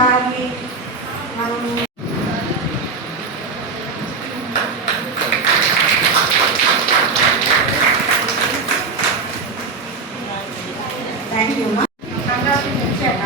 ఒకసారి మనం thank you అమ్మా. వచ్చాక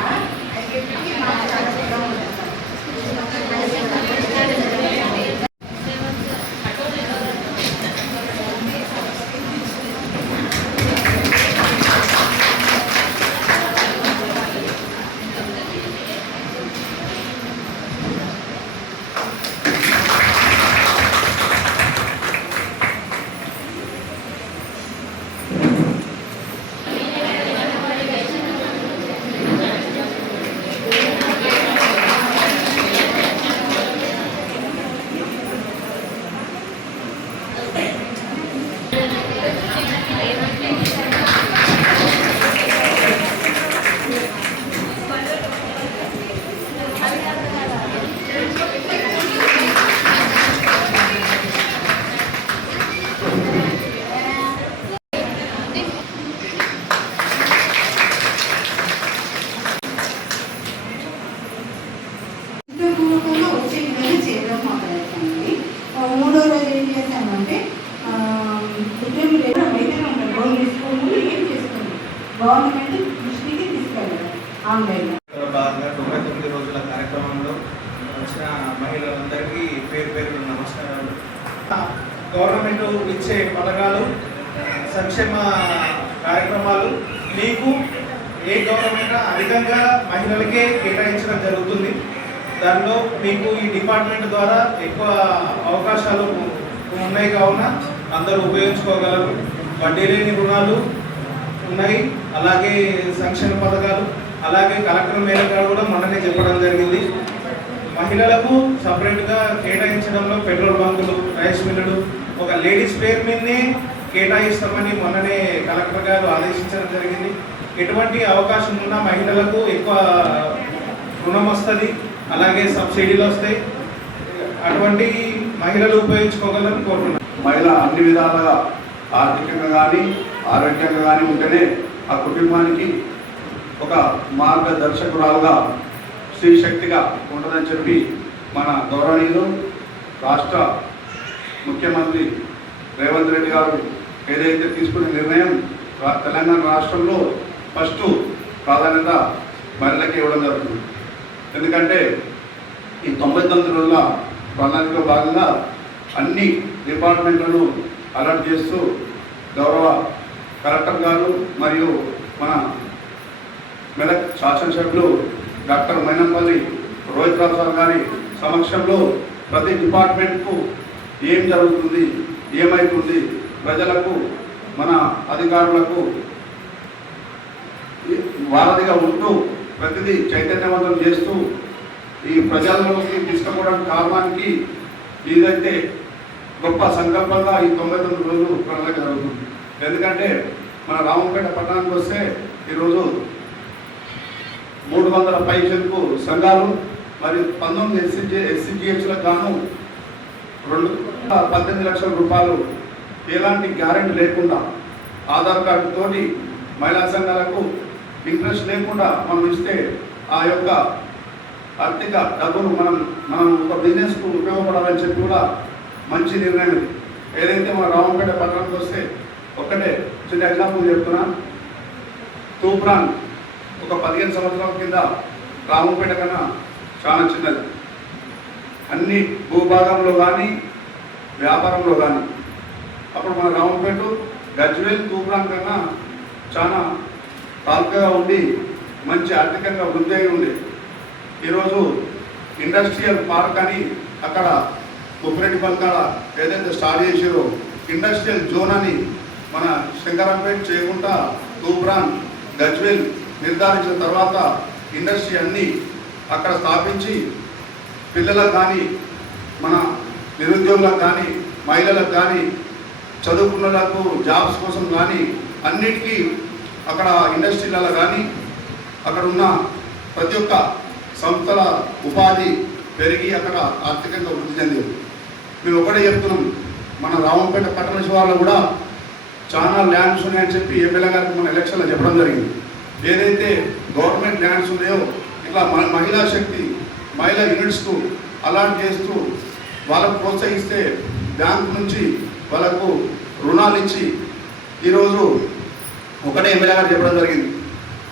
వచ్చే విధంగా చేయడం మొదలవుతుంది. మూడో రోజు ఏం చేశామంటే గవర్నమెంట్ దృష్టికి తీసుకెళ్ళారు ఆన్లైన్లో. భాగంగా 99 రోజుల కార్యక్రమంలో వచ్చిన మహిళలందరికీ పేరు పేరు నమస్కారాలు. గవర్నమెంట్ ఇచ్చే పథకాలు, సంక్షేమ కార్యక్రమాలు మీకు ఏ గవర్నమెంట్ అధికంగా మహిళలకే కేటాయించడం జరుగుతుంది. దానిలో మీకు ఈ డిపార్ట్మెంట్ ద్వారా ఎక్కువ అవకాశాలు ఉన్నాయి కావున అందరూ ఉపయోగించుకోగలరు. వడ్డీ లేని రుణాలు ఉన్నాయి, అలాగే సంక్షేమ పథకాలు, అలాగే కలెక్టర్ మేర గారు కూడా మొన్ననే చెప్పడం జరిగింది. మహిళలకు సపరేట్గా కేటాయించడంలో పెట్రోల్ బంకులు, రైస్ మిల్లులు ఒక లేడీస్ పేరు మీదనే కేటాయిస్తామని మొన్ననే కలెక్టర్ గారు ఆదేశించడం జరిగింది. ఎటువంటి అవకాశం ఉన్న మహిళలకు ఎక్కువ రుణం వస్తుంది, అలాగే సబ్సిడీలు వస్తాయి. అటువంటి మహిళలు ఉపయోగించుకోగలని కోరుతున్నాను. మహిళ అన్ని విధాలుగా ఆర్థికంగా కానీ ఆరోగ్యంగా కానీ ఉంటేనే ఆ కుటుంబానికి ఒక మార్గదర్శకురాలుగా శ్రీశక్తిగా ఉంటుందని చెప్పి మన గౌరవనీయులు రాష్ట్ర ముఖ్యమంత్రి రేవంత్ రెడ్డి గారు ఏదైతే తీసుకునే నిర్ణయం తెలంగాణ రాష్ట్రంలో ఫస్ట్ ప్రాధాన్యత మహిళలకి ఇవ్వడం జరుగుతుంది. ఎందుకంటే ఈ 99 రోజుల ప్రణాళికలో భాగంగా అన్ని డిపార్ట్మెంట్లను అలర్ట్ చేస్తూ గౌరవ కలెక్టర్ గారు మరియు మన మెదక్ శాసనసభ్యులు డాక్టర్ మైనంపల్లి రోహిత్ రావు సార్ గారి సమక్షంలో ప్రతి డిపార్ట్మెంట్కు ఏం జరుగుతుంది, ఏమవుతుంది, ప్రజలకు మన అధికారులకు వారధిగా ఉంటూ ప్రతిదీ చైతన్యవంతం చేస్తూ ఈ ప్రజల్లోకి తీసుకుపోవడానికి కారణానికి ఏదైతే గొప్ప సంకల్పంగా ఈ 99 రోజులు ప్రణాళిక జరుగుతుంది. ఎందుకంటే మన రామంపేట పట్టణానికి వస్తే ఈరోజు 300 పైచలకు సంఘాలు మరియు 19 ఎస్సీజీహెచ్లకు గాను 18 లక్షల రూపాయలు ఎలాంటి గ్యారెంటీ లేకుండా ఆధార్ కార్డుతోటి మహిళా సంఘాలకు ఇంట్రెస్ట్ లేకుండా మనం ఇస్తే ఆ యొక్క ఆర్థిక డబ్బును మనం ఒక బిజినెస్కు ఉపయోగపడాలని చెప్పి కూడా మంచి నిర్ణయం. ఏదైతే మన రామంపేట పట్టణానికి వస్తే ఒక్కటే చిన్న ఎగ్జాంపుల్ చెప్తున్నా. తూప్రాన్ ఒక 15 సంవత్సరాల కింద రామంపేట కన్నా చాలా చిన్నది. అన్ని భూభాగంలో కానీ వ్యాపారంలో కానీ అప్పుడు మన రామంపేట గజ్వేల్ తూప్రాన్ కన్నా చాలా తాల్కగా ఉండి మంచి ఆర్థికంగా వృద్ధి అయి ఉంది. ఈరోజు ఇండస్ట్రియల్ పార్క్ అని అక్కడ ఉప్రెడ్డి పల్కాల ఏదైతే స్టార్ట్ చేసారో ఇండస్ట్రియల్ జోన్ అని మన శంకరంపేట చేయకుండా తూప్రాన్ గజ్వేల్ నిర్ధారించిన తర్వాత ఇండస్ట్రీ అన్నీ అక్కడ స్థాపించి పిల్లలకు కానీ మన నిరుద్యోగులకు కానీ మహిళలకు కానీ చదువుకున్నలకు జాబ్స్ కోసం కానీ అన్నిటికీ అక్కడ ఇండస్ట్రీలలో కానీ అక్కడ ఉన్న ప్రతి ఒక్క సంస్థల ఉపాధి పెరిగి అక్కడ ఆర్థికంగా వృద్ధి చెందింది. మేము ఒకటే చెప్తున్నాం, మన రామంపేట పట్టణ శివార్లో కూడా చాలా ల్యాండ్స్ ఉన్నాయని చెప్పి ఎమ్మెల్యే గారికి మన ఎలక్షన్లో చెప్పడం జరిగింది. ఏదైతే గవర్నమెంట్ ల్యాండ్స్ ఉన్నాయో ఇట్లా మహిళా శక్తి మహిళా యూనిట్స్కు అలాట్ చేస్తూ వాళ్ళకు ప్రోత్సహిస్తే బ్యాంకు నుంచి వాళ్ళకు రుణాలు ఇచ్చి ఈరోజు ఒకటే ఎమ్మెల్యే గారు చెప్పడం జరిగింది,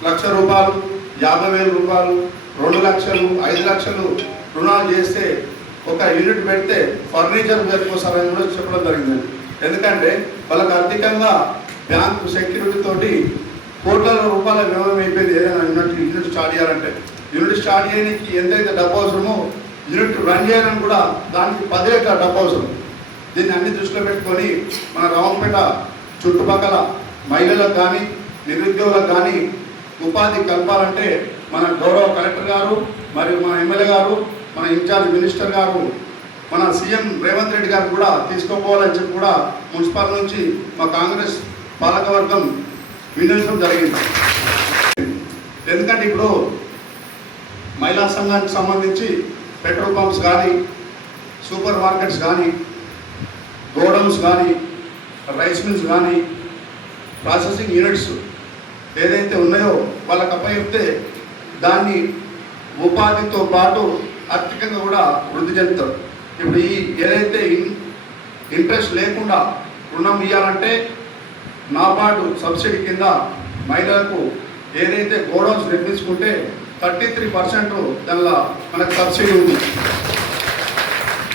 1,00,000 రూపాయలు, 50,000 రూపాయలు, 2 లక్షలు, 5 లక్షలు రుణాలు చేస్తే ఒక యూనిట్ పెడితే ఫర్నిచర్ పెట్టుకోసారని కూడా చెప్పడం జరిగింది. ఎందుకంటే వాళ్ళకి ఆర్థికంగా బ్యాంకు సెక్యూరిటీ తోటి కోట్ల రూపాయల వ్యవహారం అయిపోయింది. ఏదైనా యూనిట్ స్టార్ట్ చేయాలంటే యూనిట్ స్టార్ట్ చేయడానికి ఎంతైతే డబ్బు అవసరమో యూనిట్ రన్ చేయాలని కూడా దానికి 10 రెట్ల డబ్బు అవసరం. దీన్ని అన్ని దృష్టిలో పెట్టుకొని మన రామపేట చుట్టుపక్కల మహిళలకు కానీ నిరుద్యోగులకు కానీ ఉపాధి కల్పాలంటే మన గౌరవ కలెక్టర్ గారు మరియు మన ఎమ్మెల్యే గారు, మన ఇన్ఛార్జ్ మినిస్టర్ గారు, మన సీఎం రేవంత్ రెడ్డి గారు కూడా తీసుకోపోవాలని చెప్పి కూడా మున్సిపల్ నుంచి మా కాంగ్రెస్ పాలకవర్గం వినియోగించడం జరిగింది. ఎందుకంటే ఇప్పుడు మహిళా సంఘానికి సంబంధించి పెట్రోల్ పంప్స్ కానీ, సూపర్ మార్కెట్స్ కానీ, గోడౌన్స్ కానీ, రైస్ మిల్స్ కానీ, ప్రాసెసింగ్ యూనిట్స్ ఏదైతే ఉన్నాయో వాళ్ళకి అప్పచెప్తే దాన్ని ఉపాధితో పాటు ఆర్థికంగా కూడా వృద్ధి చెందుతారు. ఇప్పుడు ఈ ఏదైతే ఇంట్రెస్ట్ లేకుండా రుణం ఇవ్వాలంటే నాబార్డు సబ్సిడీ కింద మహిళలకు ఏదైతే గోడౌన్స్ నిర్మించుకుంటే 33% దానిలో మనకు సబ్సిడీ ఉంది.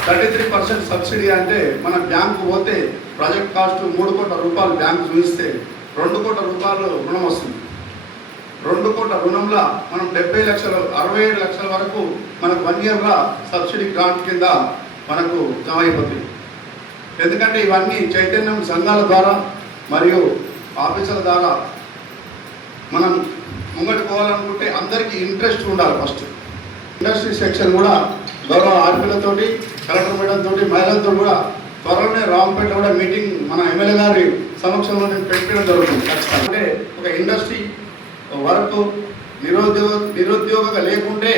33% సబ్సిడీ అంటే మన బ్యాంకు పోతే ప్రాజెక్ట్ కాస్ట్ 3 కోట్ల రూపాయలు బ్యాంకు చూపిస్తే 2 కోట్ల రూపాయలు రుణం వస్తుంది. 2 కోట్ల రుణంలో మనం 70 లక్షలు 67 లక్షల వరకు మనకు 1 ఇయర్గా సబ్సిడీ గ్రాంట్ కింద మనకు జమ అయిపోతుంది. ఎందుకంటే ఇవన్నీ చైతన్యం సంఘాల ద్వారా మరియు ఆఫీసుల ద్వారా మనం ముంగటి పోవాలనుకుంటే అందరికీ ఇంట్రెస్ట్ ఉండాలి. ఫస్ట్ ఇండస్ట్రీ సెక్షన్ కూడా గౌరవ ఆర్పీలతోటి, కలెక్టర్ మేడంతో, మహిళలతో కూడా త్వరలోనే రాంపేట కూడా మీటింగ్ మన ఎమ్మెల్యే గారి సమక్షంలో పెట్టడం జరుగుతుంది. అంటే ఒక ఇండస్ట్రీ వర్క్ నిరుద్యోగంగా లేకుంటే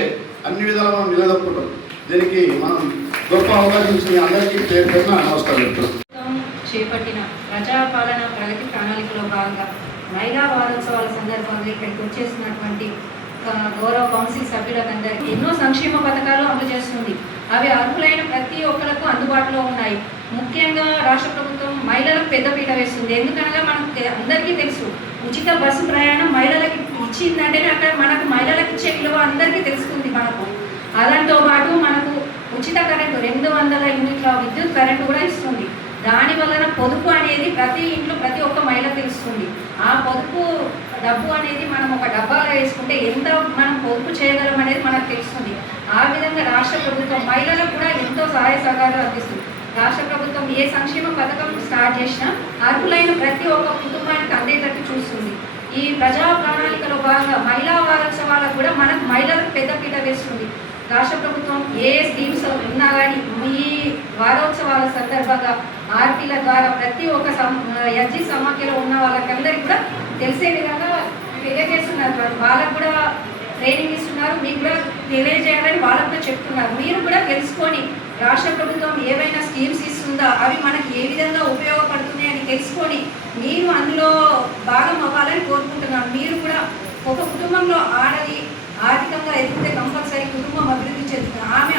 అన్ని విధాలు మనం నిలదొక్కుంటాం. దీనికి మనం గొప్ప అవకాశం ఇచ్చిన అందరికీ పేరు నమస్కారం. చేపట్టిన ప్రజాపాలన ప్రగతి ప్రణాళికలో భాగంగా మహిళా వారోత్సవాల సందర్భంగా ఇక్కడికి వచ్చేసినటువంటి గౌరవ కౌన్సిల్ సభ్యులందరికీ ఎన్నో సంక్షేమ పథకాలు అమలు చేస్తుంది. అవి అర్హులైన ప్రతి ఒక్కరికి అందుబాటులో ఉన్నాయి. ముఖ్యంగా రాష్ట్ర ప్రభుత్వం మహిళలకు పెద్దపీట వేస్తుంది. ఎందుకనగా మనకు అందరికీ తెలుసు, ఉచిత బస్సు ప్రయాణం మహిళలకి ఇచ్చిందంటేనే అక్కడ మనకు మహిళలకు ఇచ్చే విలువ అందరికీ తెలుస్తుంది. మనకు దాంతో పాటు మనకు ఉచిత కరెంటు 200 యూనిట్ల విద్యుత్ కరెంటు కూడా ఇస్తుంది. దాని వలన పొదుపు అనేది ప్రతి ఇంట్లో ప్రతి ఒక్క మహిళ తెలుస్తుంది. ఆ పొదుపు డబ్బు అనేది మనం ఒక డబ్బాలో వేసుకుంటే ఎంత మనం పొదుపు చేయగలం అనేది మనకు తెలుస్తుంది. ఆ విధంగా రాష్ట్ర ప్రభుత్వం మహిళలకు కూడా ఎంతో సహాయ సహకారాలు అందిస్తుంది. రాష్ట్ర ప్రభుత్వం ఏ సంక్షేమ పథకం స్టార్ట్ చేసినా అర్హులైన ప్రతి ఒక్క కుటుంబానికి అందేటట్టు చూస్తుంది. ఈ ప్రజా ప్రణాళికలో భాగంగా మహిళా వారోత్సవాలకు కూడా మనకు మహిళలకు పెద్దపీట వేస్తుంది. రాష్ట్ర ప్రభుత్వం ఏ స్కీమ్స్ ఉన్నా కానీ ఈ వారోత్సవాల సందర్భంగా ఆర్పీల ద్వారా ప్రతి ఒక్క ఎస్జీ సమాఖ్యలో ఉన్న వాళ్ళకందరికీ కూడా తెలిసే విధంగా తెలియజేస్తున్నారు. వాళ్ళకు కూడా ట్రైనింగ్ ఇస్తున్నారు. మీకు కూడా తెలియజేయాలని వాళ్ళకు కూడా చెప్తున్నారు. మీరు కూడా తెలుసుకొని రాష్ట్ర ప్రభుత్వం ఏవైనా స్కీమ్స్ ఇస్తుందా, అవి మనకి ఏ విధంగా ఉపయోగపడుతున్నాయి అని తెలుసుకొని మీరు అందులో భాగం అవ్వాలని కోరుకుంటున్నాను. మీరు కూడా ఒక కుటుంబంలో ఆడది ఆర్థికంగా ఎదిగితే కంపల్సరీ కుటుంబం అభివృద్ధి చెందుతుంది. ఆమె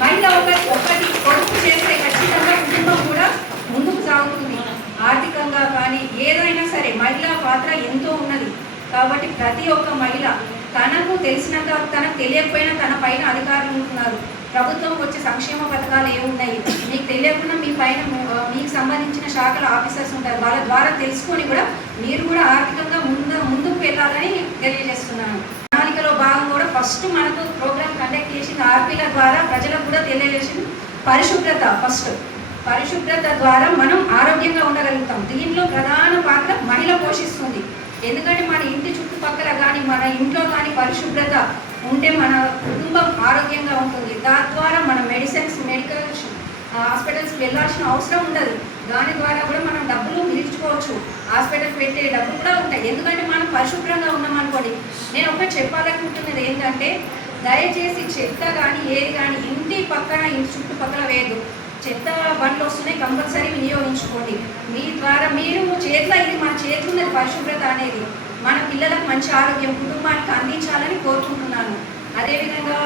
మహిళ ఒకటి పొదుపు చేస్తే ఖచ్చితంగా కుటుంబం కూడా ముందుకు సాగుతుంది. ఆర్థికంగా కానీ ఏదైనా సరే మహిళా పాత్ర ఎంతో ఉన్నది. కాబట్టి ప్రతి ఒక్క మహిళ తనకు తెలిసినంత, తనకు తెలియకపోయినా తన పైన అధికారులు ఉంటున్నారు. ప్రభుత్వం వచ్చే సంక్షేమ పథకాలు ఏమున్నాయి మీకు తెలియకుండా మీ పైన మీకు సంబంధించిన శాఖల ఆఫీసర్స్ ఉంటారు. వాళ్ళ ద్వారా తెలుసుకొని కూడా మీరు కూడా ఆర్థికంగా ముందుకు వెళ్ళాలని తెలియజేస్తున్నాను. ప్రణాళికలో భాగం కూడా ఫస్ట్ మనకు ప్రోగ్రామ్ కండక్ట్ చేసిన ఆర్పీల ద్వారా ప్రజలకు కూడా తెలియజేసింది పరిశుభ్రత. ఫస్ట్ పరిశుభ్రత ద్వారా మనం ఆరోగ్యంగా ఉండగలుగుతాం. దీనిలో ప్రధాన పాత్ర మహిళ పోషిస్తుంది. ఎందుకంటే మన ఇంటి చుట్టుపక్కల కానీ మన ఇంట్లో కానీ పరిశుభ్రత ఉంటే మన కుటుంబం ఆరోగ్యంగా ఉంటుంది. తద్వారా మన మెడికల్ హాస్పిటల్స్కి వెళ్ళాల్సిన అవసరం ఉండదు. దాని ద్వారా కూడా మనం డబ్బులు మిగిల్చుకోవచ్చు. హాస్పిటల్కి పెట్టే డబ్బులు కూడా ఉంటాయి. ఎందుకంటే మనం పరిశుభ్రంగా ఉన్నామనుకోండి. నేను ఒకటి చెప్పాలనుకుంటున్నది ఏంటంటే, దయచేసి చెత్త కానీ ఏది కానీ ఇంటి పక్కన ఇంటి చుట్టుపక్కల వేయదు. చెత్త బండ్లు వస్తున్నాయి, కంపల్సరీ వినియోగించుకోండి. మీ ద్వారా మీరు చేతిలో, ఇది మన చేతిలో ఉన్నది పరిశుభ్రత అనేది. మన పిల్లలకు మంచి ఆరోగ్యం కుటుంబానికి అందించాలని కోరుకుంటున్నాను. అదేవిధంగా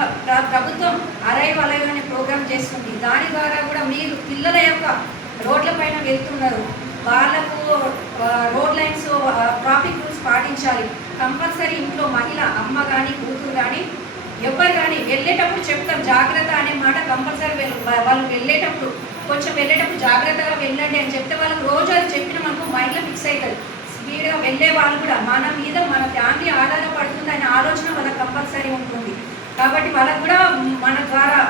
ప్రభుత్వం అరైవ్ అలైవ్ అనే ప్రోగ్రామ్ చేస్తుంది. దాని ద్వారా కూడా మీరు పిల్లల యొక్క రోడ్ల పైన వెళ్తున్నారు, వాళ్ళకు రోడ్ లైన్స్ ట్రాఫిక్ రూల్స్ పాటించాలి. కంపల్సరీ ఇంట్లో మహిళ అమ్మ కానీ కూతురు కానీ ఎవరు కానీ వెళ్ళేటప్పుడు చెప్తాం జాగ్రత్త అనే మాట కంపల్సరీ వాళ్ళు వెళ్ళేటప్పుడు జాగ్రత్తగా వెళ్ళండి అని చెప్తే వాళ్ళకి రోజు అది చెప్పిన మనకు మైండ్లో ఫిక్స్ అవుతుంది. స్పీడ్గా వెళ్ళే వాళ్ళు కూడా మన మీద మన ఫ్యామిలీ ఆధారపడుతుంది అనే ఆలోచన వాళ్ళకి కంపల్సరీ ఉంటుంది. కాబట్టి వాళ్ళకు కూడా మన ద్వారా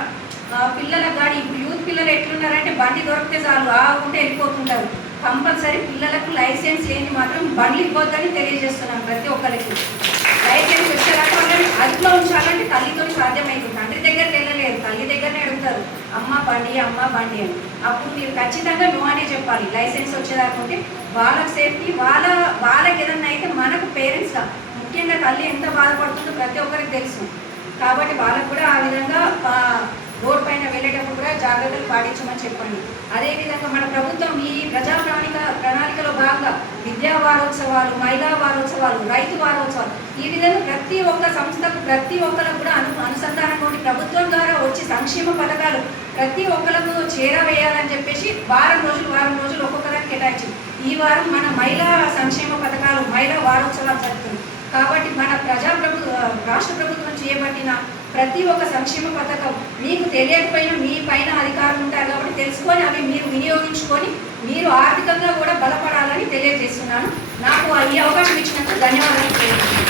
పిల్లలకు కానీ ఇప్పుడు యూత్ పిల్లలు ఎట్లున్నారంటే బండి దొరికితే చాలు ఉంటే వెళ్ళిపోతుంటారు. కంపల్సరీ పిల్లలకు లైసెన్స్ లేని మాత్రం బండ్లు ఇవ్వద్దని తెలియజేస్తున్నాం. ప్రతి ఒక్కరికి లైసెన్స్ వచ్చేదాకా వాళ్ళని అదుపులో ఉంచాలంటే తల్లితో సాధ్యమైంది. తండ్రి దగ్గరికి వెళ్ళలేరు, తల్లి దగ్గరనే అడుగుతారు అమ్మ బండి అని. అప్పుడు మీరు ఖచ్చితంగా నో అనే చెప్పాలి. లైసెన్స్ వచ్చేదాకా ఉంటే వాళ్ళకి సేఫ్టీ, వాళ్ళకి ఏదన్నా అయితే మనకు పేరెంట్స్గా ముఖ్యంగా తల్లి ఎంత బాధపడుతుందో ప్రతి ఒక్కరికి తెలుసు. కాబట్టి వాళ్ళకు కూడా ఆ విధంగా రోడ్ పైన వెళ్ళేటప్పుడు కూడా జాగ్రత్తలు పాటించమని చెప్పండి. అదేవిధంగా మన ప్రభుత్వం ఈ ప్రజా ప్రణాళికలో భాగంగా విద్యా వారోత్సవాలు, మహిళా వారోత్సవాలు, రైతు వారోత్సవాలు ఈ విధంగా ప్రతి ఒక్క సంస్థకు ప్రతి ఒక్కరికి కూడా అనుసంధానంగా ఉండి ప్రభుత్వం ద్వారా వచ్చే సంక్షేమ పథకాలు ప్రతి ఒక్కరికి చేరవేయాలని చెప్పేసి వారం రోజులు ఒక్కొక్కదానికి కేటాయించింది. ఈ వారం మన మహిళా సంక్షేమ పథకాలు, మహిళా వారోత్సవాలు జరుగుతుంది. కాబట్టి మన రాష్ట్ర ప్రభుత్వం చేపట్టిన ప్రతి ఒక్క సంక్షేమ పథకం మీకు తెలియకపోయినా మీ పైన అధికారులు ఉంటారు కాబట్టి తెలుసుకొని అవి మీరు వినియోగించుకొని మీరు ఆర్థికంగా కూడా బలపడాలని తెలియజేస్తున్నాను. నాకు ఈ అవకాశం ఇచ్చినందుకు ధన్యవాదాలు.